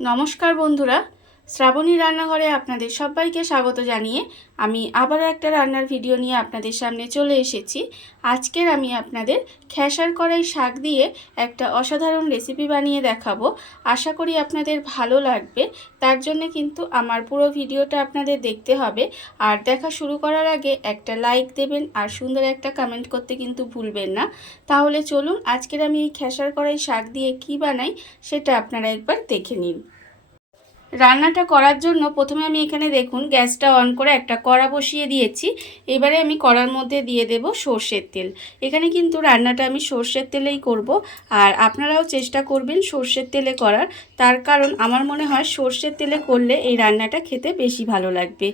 নমস্কার বন্ধুরা, শ্রাবণী রান্নাঘরে আপনাদের সবাইকে স্বাগত জানিয়ে আমি আবারও একটা রান্নার ভিডিও নিয়ে আপনাদের সামনে চলে এসেছি। আজকের আমি আপনাদের খেসার কড়াই শাক দিয়ে একটা অসাধারণ রেসিপি বানিয়ে দেখাবো। আশা করি আপনাদের ভালো লাগবে। তার জন্য কিন্তু আমার পুরো ভিডিওটা আপনাদের দেখতে হবে। আর দেখা শুরু করার আগে একটা লাইক দেবেন আর সুন্দর একটা কমেন্ট করতে কিন্তু ভুলবেন না। তাহলে চলুন আজকের আমি এই খেসার কড়াই শাক দিয়ে কি বানাই সেটা আপনারা একবার দেখে নিন। রান্নাটা করার জন্য প্রথমে আমি এখানে দেখুন গ্যাসটা অন করে একটা কড়া বসিয়ে দিয়েছি। এবারে আমি কড়ার মধ্যে দিয়ে দেব সর্ষের তেল। এখানে কিন্তু রান্নাটা আমি সর্ষের তেলেই করব, আর আপনারাও চেষ্টা করবেন সর্ষের তেলে করার। তার কারণ আমার মনে হয় সর্ষের তেলে করলে এই রান্নাটা খেতে বেশি ভালো লাগবে।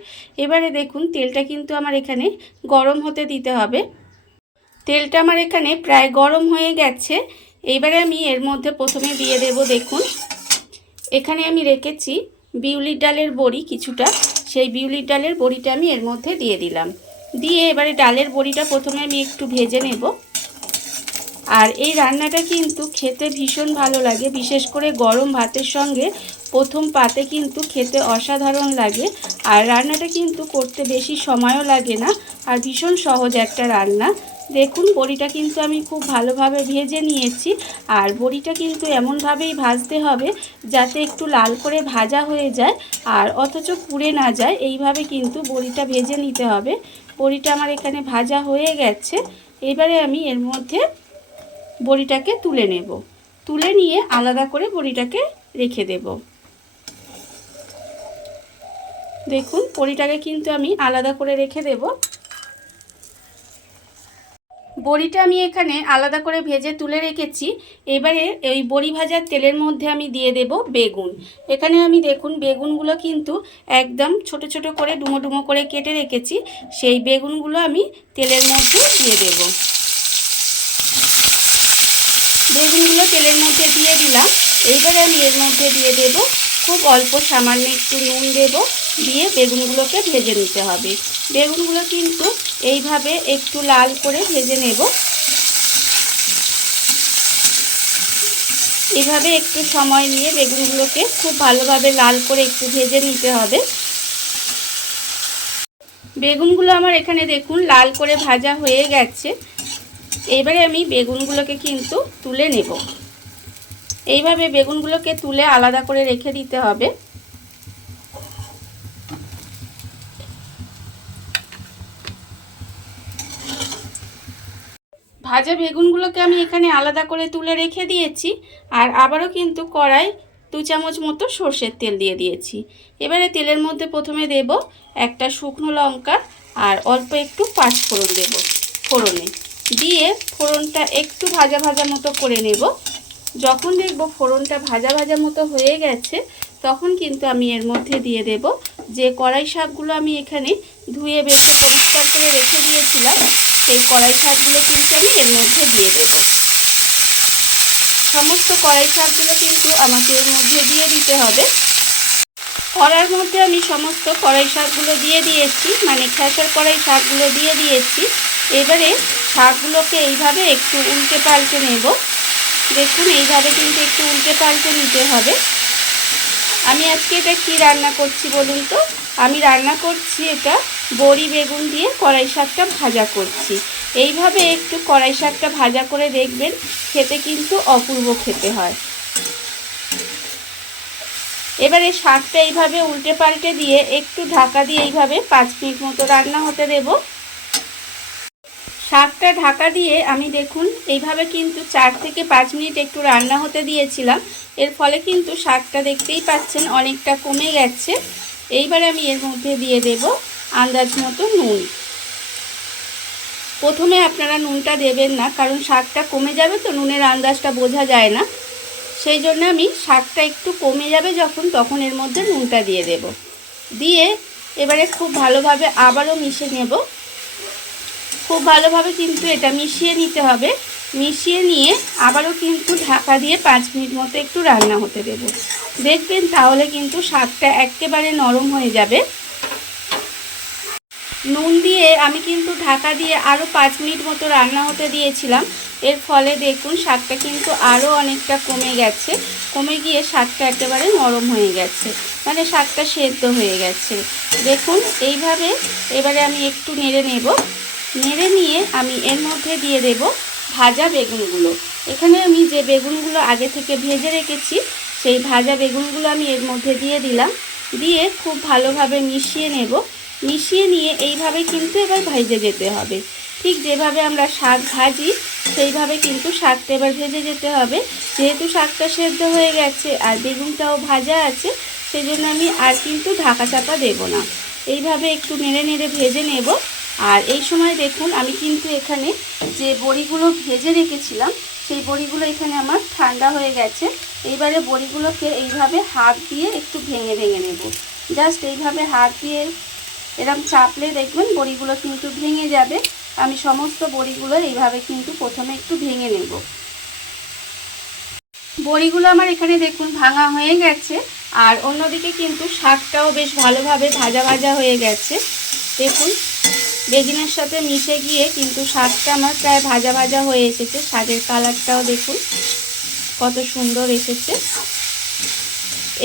এবারে দেখুন তেলটা কিন্তু আমার এখানে গরম হতে দিতে হবে। তেলটা আমার এখানে প্রায় গরম হয়ে গেছে। এবারে আমি এর মধ্যে প্রথমে দিয়ে দেব, দেখুন এখানে আমি রেখেছি বিউলির ডালের বড়ি কিছুটা, সেই বিউলির ডালের বড়িটা আমি এর মধ্যে দিয়ে দিলাম। দিয়ে এবারে ডালের বড়িটা প্রথমে আমি একটু ভেজে নেব। আর এই রান্নাটা কিন্তু খেতে ভীষণ ভালো লাগে, বিশেষ করে গরম ভাতের সঙ্গে প্রথম পাতে কিন্তু খেতে অসাধারণ লাগে। আর রান্নাটা কিন্তু করতে বেশি সময়ও লাগে না, আর ভীষণ সহজ একটা রান্না। দেখুন বড়িটা কিন্তু আমি খুব ভালোভাবে ভেজে নিয়েছি। আর বড়িটা কিন্তু এমনভাবেই ভাজতে হবে যাতে একটু লাল করে ভাজা হয়ে যায় আর অথচ পুড়ে না যায়। এইভাবে কিন্তু বড়িটা ভেজে নিতে হবে। বড়িটা আমার এখানে ভাজা হয়ে গেছে। এবারে আমি এর মধ্যে বড়িটাকে তুলে নেব। তুলে নিয়ে আলাদা করে বড়িটাকে রেখে দেব। দেখুন বড়িটাকে কিন্তু আমি আলাদা করে রেখে দেব। বড়িটা আমি এখানে আলাদা করে ভেজে তুলে রেখেছি। এবারে ওই বড়ি ভাজার তেলের মধ্যে আমি দিয়ে দেব বেগুন। এখানে আমি দেখুন বেগুনগুলো কিন্তু একদম ছোট ছোট করে ডুমো ডুমো করে কেটে রেখেছি। সেই বেগুনগুলো আমি তেলের মধ্যে দিয়ে দেব। বেগুনগুলো তেলের মধ্যে দিয়ে দিলাম। এইবারে আমি এর মধ্যে দিয়ে দেব খুব অল্প সামান্য একটু নুন দেব। দিয়ে বেগুনগুলোকে ভেজে নিতে হবে। বেগুনগুলো কিন্তু এইভাবে একটু লাল করে ভেজে নেব। এভাবে একটু সময় নিয়ে বেগুনগুলোকে খুব ভালোভাবে লাল করে একটু ভেজে নিতে হবে। বেগুনগুলো আমার এখানে দেখুন লাল করে ভাজা হয়ে গেছে। এবারে আমি বেগুনগুলোকে কিন্তু তুলে নেব। এইভাবে বেগুনগুলোকে তুলে আলাদা করে রেখে দিতে হবে। ভাজা বেগুনগুলোকে আমি এখানে আলাদা করে তুলে রেখে দিয়েছি। আর আবারও কিন্তু কড়াই 2 চামচ মতো সর্ষের তেল দিয়ে দিয়েছি। এবারে তেলের মধ্যে প্রথমে দেব একটা শুকনো লঙ্কা আর অল্প একটু পাঁচফোড়ন দেব। ফোড়নে দিয়ে ফোড়নটা একটু ভাজা ভাজা মতো করে নেব। যখন দেখব ফোড়নটা ভাজা ভাজা মতো হয়ে গেছে তখন কিন্তু আমি এর মধ্যে দিয়ে দেব যে কড়াই শাকগুলো আমি এখানে ধুয়ে বেছে পরিষ্কার করে রেখে দিয়েছিলাম। সেই কড়াই শাকগুলো কিন্তু আমি এর মধ্যে দিয়ে দেব। সমস্ত কড়াই শাকগুলো কিন্তু আমাকে এর মধ্যে দিয়ে দিতে হবে। কড়াইয়ের মধ্যে আমি সমস্ত কড়াই শাকগুলো দিয়ে দিয়েছি, মানে খেসার কড়াই শাকগুলো দিয়ে দিয়েছি। এবারে শাকগুলোকে এইভাবে একটু উল্টে পাল্টে নেব। দেখুন এইভাবে কিন্তু একটু উল্টে পাল্টে নিতে হবে। আমি আজকে এটা কি রান্না করছি বলুন তো? আমি রান্না করছি এটা বড়ি বেগুন দিয়ে কড়াই শাকটা ভাজা করছি। এইভাবে একটু কড়াই শাকটা ভাজা করে দেখবেন, খেতে কিন্তু অপূর্ব খেতে হয়। এবারে শাকটা এইভাবে উল্টে পাল্টে দিয়ে একটু ঢাকা দিয়ে এইভাবে 5 মিনিট মতো রান্না হতে দেব। শাকটা ঢাকা দিয়ে আমি দেখুন এইভাবে কিন্তু 4 থেকে 5 মিনিট একটু রান্না হতে দিয়েছিলাম। এর ফলে কিন্তু শাকটা দেখতেই পাচ্ছেন অনেকটা কমে গেছে। এইবারে আমি এর মধ্যে দিয়ে দেব আন্দাজ মতো নুন। প্রথমে আপনারা নুনটা দেবেন না, কারণ শাকটা কমে যাবে তো নুনের আন্দাজটা বোঝা যায় না। সেই জন্য আমি শাকটা একটু কমে যাবে যখন, তখন এর মধ্যে নুনটা দিয়ে দেব। দিয়ে এবারে খুব ভালোভাবে আবারও মিশিয়ে নেব। খুব ভালোভাবে কিন্তু এটা মিশিয়ে নিতে হবে। মিশিয়ে নিয়ে আবারও কিন্তু ঢাকা দিয়ে 5 মিনিট মতো একটু রান্না হতে দেব। দেখবেন তাহলে কিন্তু শাকটা একেবারে নরম হয়ে যাবে। নুন দিয়ে আমি কিন্তু ঢাকা দিয়ে আরও 5 মিনিট মতো রান্না হতে দিয়েছিলাম। এর ফলে দেখুন শাকটা কিন্তু আরও অনেকটা কমে গিয়ে শাকটা একেবারে নরম হয়ে গেছে, মানে শাকটা সেদ্ধ হয়ে গেছে। দেখুন এইভাবে এবারে আমি একটু নেড়ে নেব। নেড়ে নিয়ে আমি এর মধ্যে দিয়ে দেব ভাজা বেগুনগুলো। এখানে আমি যে বেগুনগুলো আগে থেকে ভেজে রেখেছি সেই ভাজা বেগুনগুলো আমি এর মধ্যে দিয়ে দিলাম। দিয়ে খুব ভালোভাবে মিশিয়ে নেব। মিশিয়ে নিয়ে এইভাবে কিন্তু এবার ভেজে যেতে হবে। ঠিক যেভাবে আমরা শাক ভাজি সেইভাবে কিন্তু শাকটা এবার ভেজে যেতে হবে। যেহেতু শাকটা সেদ্ধ হয়ে গেছে আর বেগুনটাও ভাজা আছে, সেই জন্য আমি আর কিন্তু ঢাকা চাপা দেব না। এইভাবে একটু নেড়ে নেড়ে ভেজে নেব। আর এই সময় দেখুন আমি কিন্তু এখানে যে বড়িগুলো ভেজে রেখেছিলাম সেই বড়িগুলো এখানে আমার ঠান্ডা হয়ে গেছে। এইবারে বড়িগুলোকে এইভাবে হাত দিয়ে একটু ভেঙে ভেঙে নেব। জাস্ট এইভাবে হাত দিয়ে এরকম চাপলে দেখবেন বড়িগুলো কিন্তু ভেঙে যাবে। আমি সমস্ত বড়িগুলো এইভাবে কিন্তু প্রথমে একটু ভেঙে নেব। বড়িগুলো আমার এখানে দেখুন ভাঙা হয়ে গেছে। আর অন্যদিকে কিন্তু শাকটাও বেশ ভালোভাবে ভাজা ভাজা হয়ে গেছে। দেখুন বেগুনের সাথে মিশে গিয়ে কিন্তু শাকটা আমার প্রায় ভাজা ভাজা হয়ে এসেছে। শাকের কালারটাও দেখুন কত সুন্দর এসেছে।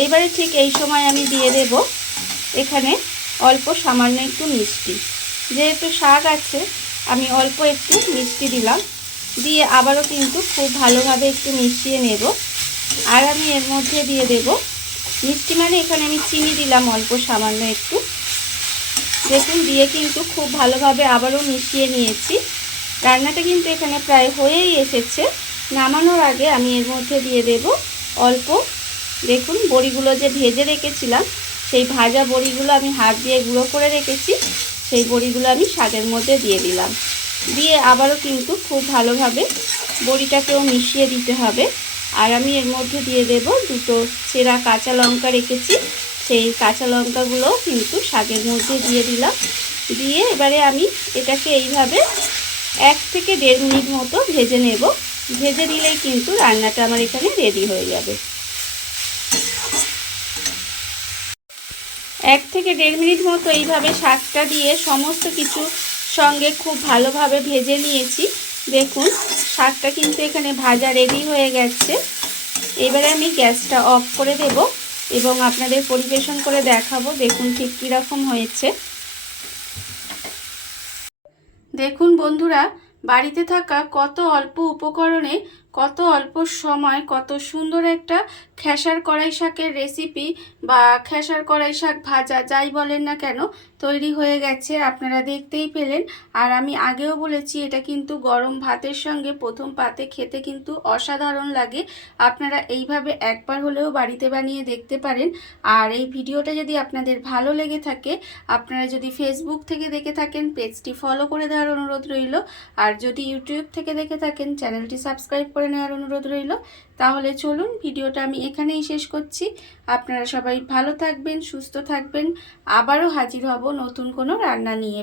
এইবারে ঠিক এই সময় আমি দিয়ে দেব এখানে অল্প সামান্য একটু মিষ্টি। যেহেতু শাক আছে আমি অল্প একটু মিষ্টি দিলাম। দিয়ে আবারও কিন্তু খুব ভালোভাবে একটু মিশিয়ে নেব। আর আমি এর মধ্যে দিয়ে দেব মিষ্টি, মানে এখানে আমি চিনি দিলাম অল্প সামান্য একটু। দেখুন দিয়ে কিন্তু খুব ভালোভাবে আবারও মিশিয়ে নিয়েছি। রান্নাটা কিন্তু এখানে প্রায় হয়েই এসেছে। নামানোর আগে আমি এর মধ্যে দিয়ে দেব অল্প, দেখুন বড়িগুলো যে ভেজে রেখেছিলাম সেই ভাজা বড়িগুলো আমি হাত দিয়ে গুঁড়ো করে রেখেছি, সেই বড়িগুলো আমি শাকের মধ্যে দিয়ে দিলাম। দিয়ে আবারও কিন্তু খুব ভালোভাবে বড়িটাকেও মিশিয়ে দিতে হবে। আর আমি এর মধ্যে দিয়ে দেব দুটো চেরা কাঁচা লঙ্কা রেখেছি, সেই কাঁচা লঙ্কাগুলোও কিন্তু শাকের মধ্যে দিয়ে দিলাম। দিয়ে এবারে আমি এটাকে এইভাবে 1 থেকে 1.5 মিনিট মতো ভেজে নেব। ভেজে দিলেই কিন্তু রান্নাটা আমার এখানে রেডি হয়ে যাবে। 1 থেকে 1.5 মিনিট মতো এইভাবে শাকটা দিয়ে সমস্ত কিছু সঙ্গে খুব ভালোভাবে ভেজে নিয়েছি। দেখুন শাকটা কিন্তু এখানে ভাজা রেডি হয়ে গেছে। এবারে আমি গ্যাসটা অফ করে দেব এবং আপনাদের পরিবেশন করে দেখাবো দেখুন ঠিক কীরকম হয়েছে। দেখুন বন্ধুরা, বাড়িতে থাকা কত অল্প উপকরণে কত অল্প সময় কত সুন্দর একটা খেসার কড়াই শাকের রেসিপি বা খেসার কড়াই শাক ভাজা যাই বলেন না কেন তৈরি হয়ে গেছে, আপনারা দেখতেই পেলেন। আর আমি আগেও বলেছি এটা কিন্তু গরম ভাতের সঙ্গে প্রথম পাতে খেতে কিন্তু অসাধারণ লাগে। আপনারা এইভাবে একবার হলেও বাড়িতে বানিয়ে দেখতে পারেন। আর এই ভিডিওটা যদি আপনাদের ভালো লেগে থাকে, আপনারা যদি ফেসবুক থেকে দেখে থাকেন পেজটি ফলো করে দেওয়ার অনুরোধ রইল। আর যদি ইউটিউব থেকে দেখে থাকেন চ্যানেলটি সাবস্ক্রাইব করে নেওয়ার অনুরোধ রইল। তাহলে চলুন ভিডিওটা আমি এখানেই শেষ করছি। আপনারা সবাই ভালো থাকবেন, সুস্থ থাকবেন। আবারও হাজির হব নতুন কোনো রান্না নিয়ে।